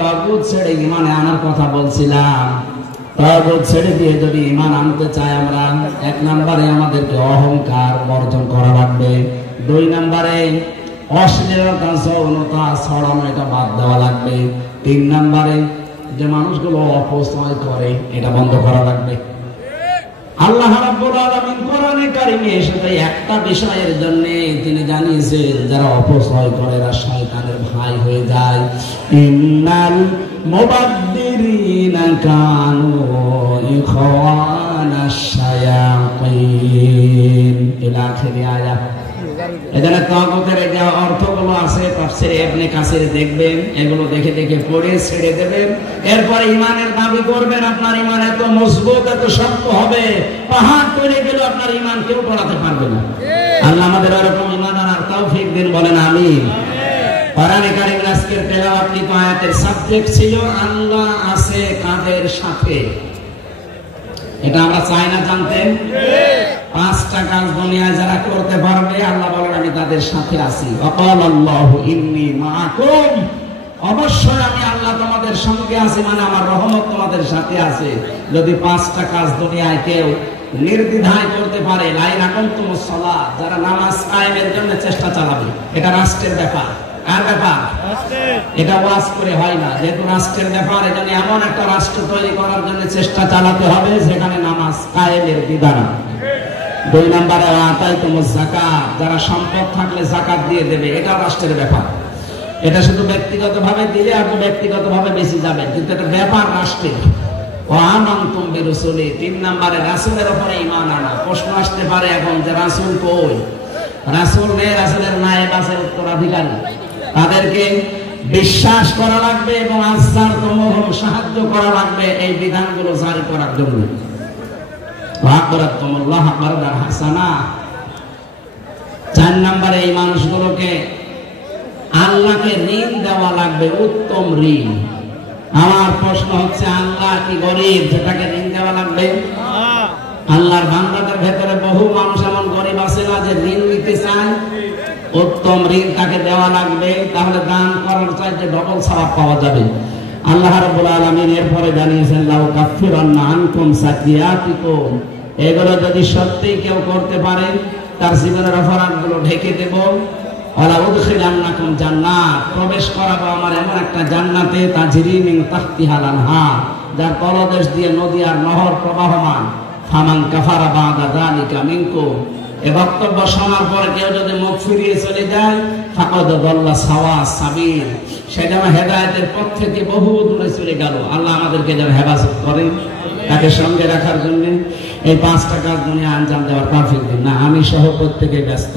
তাগুত ছেড়ে ঈমানে আনার কথা বলছিলাম। তাগুত ছেড়ে দিয়ে যদি ঈমান আনতে চাই আমরা, এক নম্বরে আমাদেরকে অহংকার বর্জন করা লাগবে। দুই নম্বরে অশ্লীলতা যৌনতা ছড়ানো এটা বাদ দেওয়া লাগবে। তিন নম্বরে যে মানুষগুলো অপচয় করে এটা বন্ধ করা লাগবে। আল্লাহ রাব্বুল আলামিন কোরআনে কারিমে এসে একটা বিষয়ের জন্য তিনি জানিয়েছেন যারা অপচয় করে এরা শয়তানের ভাই হয়ে যায়। ইন্নাল মুবাদ্দিরিনা কানু ইখওয়ানাশ শায়াতিন ইলা আখিরি আয়াত। এখানে তাগুতের যে অর্থগুলো আছে তাফসীরে ইবনে কাসির দেখবেন, এগুলো দেখে দেখে পড়ে ছেড়ে দেবেন। এরপর ঈমানের দাবি করবেন, আপনার ঈমান এত মজবুত এত শক্ত হবে, পাহাড় তৈরি গেলে আপনার ঈমান কেউ পড়াতে পারবে না। আল্লাহ আমাদের এরকম ঈমান আনার তৌফিক দিন, বলেন আমিন। কোরআনে কারীম আজকের তেলাওয়াতকৃত আয়াতের সাবজেক্ট ছিল আল্লাহ আছে কাদের সাথে। এটা আমরা চাই না জানতে। পাঁচটা কাজ দুনিয়ায় যারা করতে পারবে আল্লাহ বলেন আমি তাদের সাথে আছি। ওয়াকালাল্লাহু ইন্নী মাআকুম, অবশ্যই আমি আল্লাহ তোমাদের সঙ্গে আছি, মানে আমার রহমত তোমাদের সাথে আছে। যদি পাঁচটা কাজ দুনিয়ায় কেউ নির্দ্বিধায় করতে পারে, লাইন আকামতুমুস সালাত, যারা নামাজ কায়েমের জন্য চেষ্টা চালাবে, এটা রাষ্ট্রের ব্যাপার। কার ব্যাপার? এটা ওয়াজ করে হয় না, যেহেতু রাষ্ট্রের ব্যাপার, এজন্য এমন একটা রাষ্ট্র তৈরি করার জন্য চেষ্টা চালাতে হবে যেখানে নামাজ কায়েমের বিধান। দুই নম্বরে আতাইতুমুজ যাকাত, যারা সম্পদ থাকলে যাকাত দিয়ে দেবে, এটা রাষ্ট্রের ব্যাপার। এটা শুধু ব্যক্তিগতভাবে দিলে আপনি ব্যক্তিগতভাবে বেশি যাবেন, কিন্তু এটা ব্যাপার রাষ্ট্রের। ওয়া আমানতুম বিরুসুলি, তিন নম্বরে রাসূলের উপরে ঈমান আনা। প্রশ্ন আসতে পারে এখন যে রাসূল কই? রাসূল নেই, রাসূলের নায়েব আছে, উত্তরাধিকারী। তাদেরকে বিশ্বাস করা লাগবে এবং আযযারতুমুহুম, সাহায্য করা লাগবে এই বিধানগুলো জারি করার জন্য। ওয়াকরাতুমুল্লাহ কারদান হাসানা। চার নম্বরে এই মানুষগুলোকে আল্লাহকে ঋণ দেওয়া লাগবে, উত্তম ঋণ। আমার প্রশ্ন হচ্ছে আল্লাহ কি গরিব যেটাকে ঋণ দেওয়া লাগবে? আল্লাহর বান্দাদের ভেতরে বহু মানুষ এমন গরিব আছে না যে ঋণ নিতে চায়, উত্তম ঋণ তাকে দেওয়া লাগবে, তাহলে দান করার চাইতে ডবল সওয়াব পাওয়া যাবে। আল্লাহ রাব্বুল আলামিন এরপরে জানিয়েছেন লাউ কাফিরান্না আনকুম সাকিয়াতিকুম, এগুলো যদি সত্যি কেউ করতে পারে তার জীবনের অপরাধগুলো ঢেকে দেব। ওয়ালা উদখিলান্নাকুম জান্নাত, প্রবেশ করাবো আমার এমন একটা জান্নাতে তাজরি মিন তাহতিহাল আনহার, যার তলদেশ দিয়ে নদী আর নহর প্রবাহমান। ফামান কাফারা বাদা যালিকা মিনকুম, এই বক্তব্য শোনার পরে কেউ যদি মুখ ফিরিয়ে চলে যায়, ফাকাদ দাল্লা সাওয়া সাবিল, সে যেন হেদায়েতের পথ থেকে বহু দূরে চলে গেল। আল্লাহ আমাদেরকে যেন হেফাজত করে, তাকে সঙ্গে রাখার জন্য এই পাঁচটা কাজ দুনিয়া আঞ্জাম দেওয়ার তৌফিক দিন। না আমি সহ প্রত্যেকে ব্যস্ত।